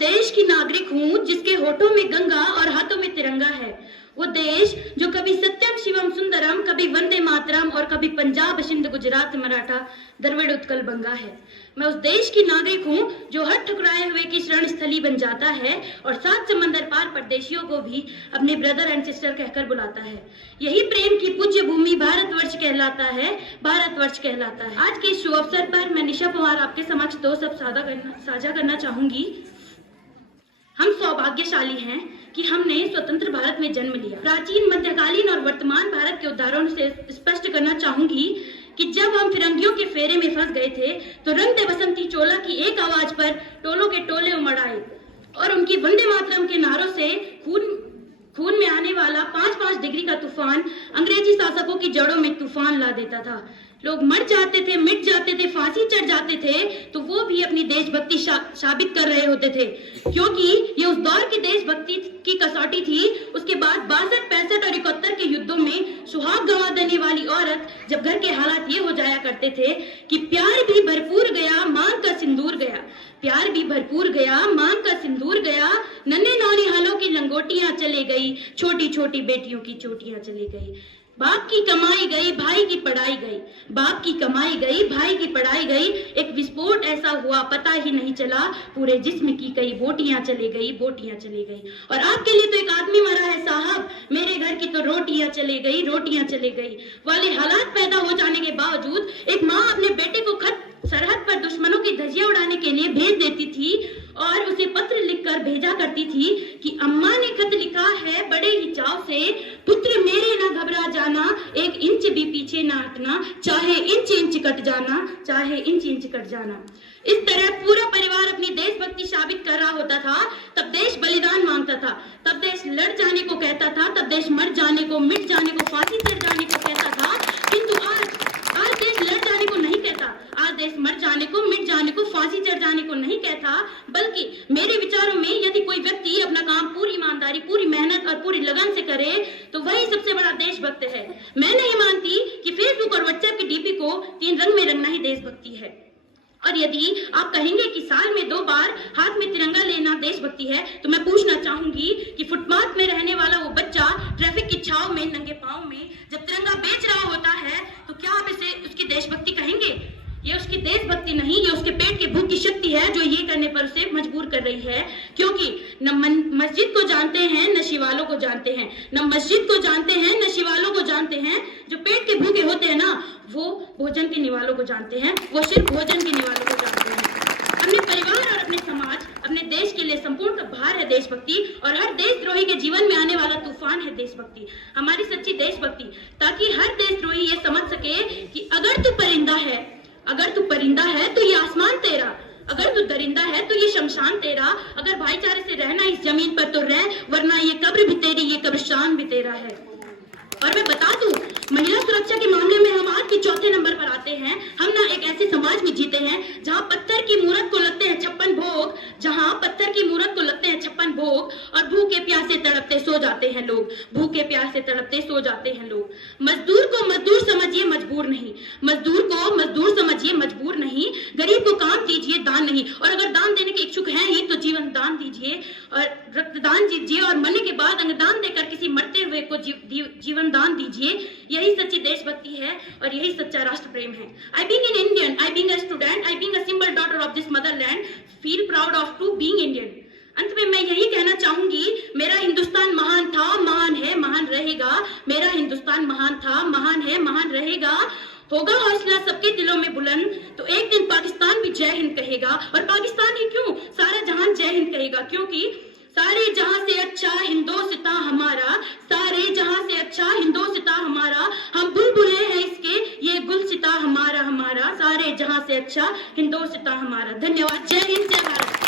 देश की नागरिक हूँ जिसके होठों में गंगा और हाथों में तिरंगा है। वो देश जो कभी सत्यम शिवम सुंदरम, कभी वंदे मातरम और कभी पंजाब सिंध गुजरात मराठा द्रविड़ उत्कल बंगा है। मैं उस देश की नागरिक हूँ जो हर ठुकराए हुए की शरण स्थली बन जाता है और सात समंदर पार परदेशियों को भी अपने ब्रदर एंड सिस्टर कहकर बुलाता है। यही प्रेम की पूज्य भूमि भारतवर्ष कहलाता है, भारतवर्ष कहलाता है। आज के इस शुभ अवसर पर मैं निशा पवार आपके समक्ष दो सब साझा करना चाहूंगी। हम सौभाग्यशाली हैं कि हमने स्वतंत्र भारत में जन्म लिया। प्राचीन, मध्यकालीन और वर्तमान भारत के उदाहरणों से स्पष्ट करना चाहूंगी कि जब हम फिरंगियों के फेरे में फंस गए थे तो रंग दे बसंती चोला की एक आवाज पर टोलों के टोले उमड़ आए और उनकी वंदे मातरम के नारों से खून में आने वाला 5-5 डिग्री का तूफान अंग्रेजी शासकों की जड़ों में तूफान ला देता था। लोग मर जाते थे, मिट जाते थे, फांसी चढ़ जाते थे, तो वो भी अपनी देशभक्ति साबित कर रहे होते थे, क्योंकि ये उस दौर की देशभक्ति की कसौटी थी। उसके बाद 62, 65 और 71 के युद्धों में सुहाग गंवा देने वाली औरत जब घर के हालात ये हो जाया करते थे कि प्यार भी भरपूर गया, मांग का सिंदूर गया, प्यार भी भरपूर गया, मांग का सिंदूर गया, नन्हे नौनिहालों की लंगोटियां चले गई, छोटी छोटी बेटियों की चोटियां चली गई। बाप की कमाई गई, भाई की पढ़ाई गई, बाप की कमाई गई, भाई की पढ़ाई गई। एक विस्फोट ऐसा हुआ पता ही नहीं चला, पूरे जिस्म की कई बोटियां चली गई, बोटियां चली गई। और आपके लिए तो एक आदमी मरा है साहब, मेरे घर की तो रोटियां चली गई, रोटियां चली गई वाले हालात पैदा हो जाने के बावजूद एक माँ अपने बेटे को खत सरहद पर दुश्मनों की धज्जियां उड़ाने के लिए भेज देती थी और उसे पत्र लिखकर भेजा करती थी कि अम्मा ने खत लिखा है बड़े ही चाव से, पुत्र मेरे ना घबरा जाना, एक इंच भी पीछे ना हटना, चाहे इंच इंच कट जाना, चाहे इंच इंच कट जाना। इस तरह पूरा परिवार अपनी देशभक्ति साबित कर रहा होता था। तब देश बलिदान मांगता था, तब देश लड़ जाने को कहता था, तब देश मर जाने को, मिट जाने को, फांसी चढ़ जाने को कहता था। किंतु आज देश लड़ जाने को नहीं कहता, आज देश मर जाने को, मिट जाने को, फांसी चढ़ जाने को नहीं कहता, बल्कि मेरे विचारों में यदि कोई व्यक्ति अपना काम पूरी ईमानदारी, पूरी मेहनत और पूरी लगन से करे तो वही सबसे बड़ा देशभक्त है। मैं नहीं मानती कि फेसबुक और व्हाट्सएप की डीपी को 3 रंग में रंगना ही देशभक्ति है। और यदि आप कहेंगे कि साल में 2 बार हाथ में तिरंगा लेना देशभक्ति है, तो मैं पूछना चाहूंगी कि फुटपाथ में रहने वाला वो बच्चा ट्रैफिक की छाव में नंगे पांव में जब तिरंगा बेच रहा होता है तो क्या आप इसे उसकी देशभक्ति कहेंगे? ये उसकी देशभक्ति नहीं, ये उसके पेट के भूख की शक्ति है जो ये करने पर उसे मजबूर कर रही है। क्योंकि न मस्जिद को जानते हैं, न शिवालों को जानते हैं, न मस्जिद को जानते हैं, न शिवालों को जानते हैं। जो पेट के भूखे होते हैं ना, वो भोजन के निवालों को जानते हैं, वो सिर्फ भोजन के निवालों को जानते हैं। अपने परिवार और अपने समाज, अपने देश के लिए संपूर्ण भार है देशभक्ति, और हर देशद्रोही के जीवन में आने वाला तूफान है देशभक्ति, हमारी सच्ची देशभक्ति, ताकि हर देशद्रोही ये समझ सके कि अगर तू परिंदा है, अगर तू परिंदा है तो ये आसमान तेरा, अगर तू दरिंदा है तो ये शमशान तेरा, अगर भाईचारे से रहना इस जमीन पर तो रह, वरना ये कब्र भी तेरी, ये कब्रिस्तान भी तेरा है। और मैं बता दूं, महिला सुरक्षा के मामले में हम आज भी 4थे नंबर पर आते हैं। हम ना एक ऐसे समाज में जीते हैं जहां पत्थर की मूरत को लगते हैं 56 भोग, जहां पत्थर की मूरत को लगते हैं 56 भोग, और भूखे प्यासे तड़पते सो जाते हैं लोग, भूखे प्यासे तड़पते सो जाते हैं लोग। मजदूर को मजदूर समझिए, मजबूर नहीं, मजदूर को मजदूर समझिए, मजबूर नहीं, गरीब को काम दीजिए, दान नहीं। और अगर दान देने के इच्छुक हैं ही तो जीवन दान दीजिए और रक्तदान दीजिए, और मरने के बाद अंगदान देकर किसी मरते हुए को जीवन दान दीजिए। यही सच्ची देशभक्ति है और यही सच्चा राष्ट्र प्रेम है। I being an Indian, I being a student, I being a simple daughter of this motherland, feel proud of to being Indian. अंत में मैं यही कहना चाहूंगी, मेरा हिंदुस्तान महान था, महान है, महान रहेगा। मेरा हिंदुस्तान महान था, महान है, महान रहेगा। होगा हौसला सबके दिलों में बुलंद तो एक दिन पाकिस्तान भी जय हिंद कहेगा। और पाकिस्तान ही क्यों, सारा जहां जय हिंद कहेगा, क्योंकि सारे जहां से अच्छा हिंदोस्तां हमारा, सारे जहां से अच्छा हिंदोस्तां हमारा, हम बुलबुले हैं इसके, ये गुलसिता हमारा, हमारा, सारे जहां से अच्छा हिंदोस्तां हमारा। धन्यवाद। जय हिंद, जय भारत।